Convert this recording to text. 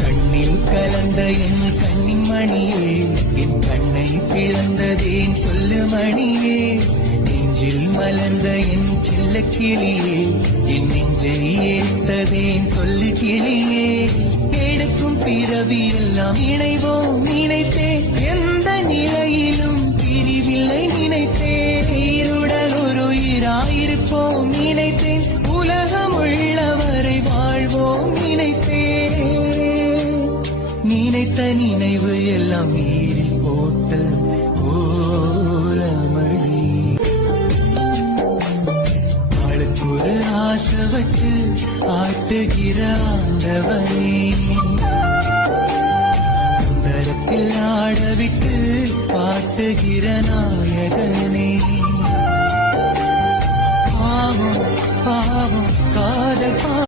கண்ணில் கலந்த என் கண்ணின் மணியே, என் கண்ணை பிளந்ததேன் சொல்லு மணியே. நெஞ்சில் மலர்ந்த என் செல்ல கிளியே, என் நெஞ்சை ஏற்றதேன் சொல்லு கிளியே. எடுக்கும் பிறவி எல்லாம் இணைவோம் நினைத்தேன், எந்த நிலையிலும் பிரிவில்லை நினைத்தேன். ஈருடல் ஒரு உயிராயிருப்போம் நினைத்தேன், உலகம் உள்ளவரை வாழ்வோம் நினைத்தேன். நினைத்த நினைவு எல்லாம் நீரில் போட்ட ஓரமணி. ஆளுக்கு ஒரு ஆசை வச்சு ஆட்டுகிற ஆண்டவனே, அந்தரத்தில் ஆடவிட்டு பாட்டுகிற நாயகனே. பாவம் பாவம் காதல்